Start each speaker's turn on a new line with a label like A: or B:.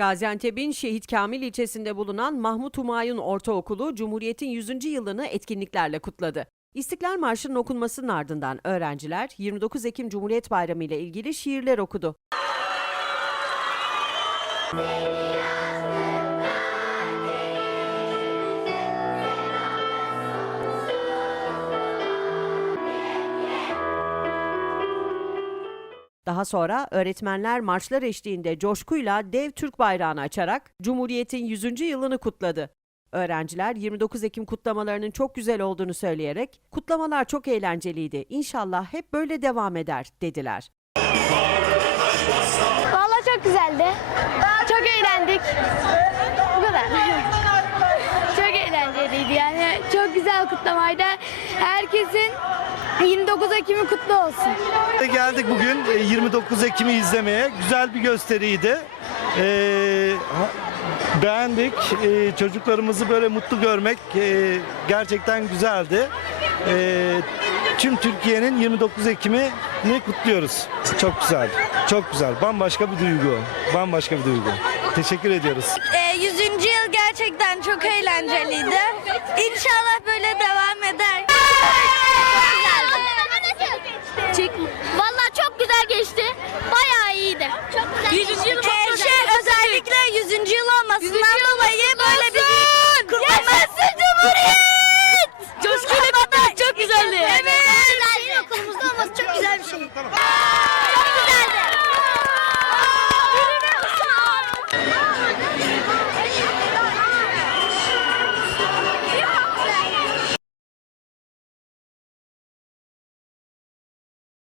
A: Gaziantep'in Şehit Kamil ilçesinde bulunan Mahmut Humayun Ortaokulu Cumhuriyet'in 100. yılını etkinliklerle kutladı. İstiklal Marşı'nın okunmasının ardından öğrenciler 29 Ekim Cumhuriyet Bayramı ile ilgili şiirler okudu. Daha sonra öğretmenler marşlar eşliğinde coşkuyla dev Türk bayrağını açarak Cumhuriyet'in 100. yılını kutladı. Öğrenciler 29 Ekim kutlamalarının çok güzel olduğunu söyleyerek kutlamalar çok eğlenceliydi. İnşallah hep böyle devam eder dediler.
B: Vallahi çok güzeldi. Çok eğlendik. Bu kadar. çok eğlenceliydi yani. Çok güzel kutlamaydı. Herkesin 29 Ekim'i kutlu olsun.
C: Geldik bugün e, 29 Ekim'i izlemeye. Güzel bir gösteriydi. Ee, beğendik. Ee, çocuklarımızı böyle mutlu görmek e, gerçekten güzeldi. Ee, tüm Türkiye'nin 29 Ekim'ini kutluyoruz. Çok güzel. Çok güzel. Bambaşka bir duygu. Bambaşka bir duygu. Teşekkür ediyoruz.
D: 100. yıl gerçekten çok eğlenceliydi. İnşallah
B: Vamos!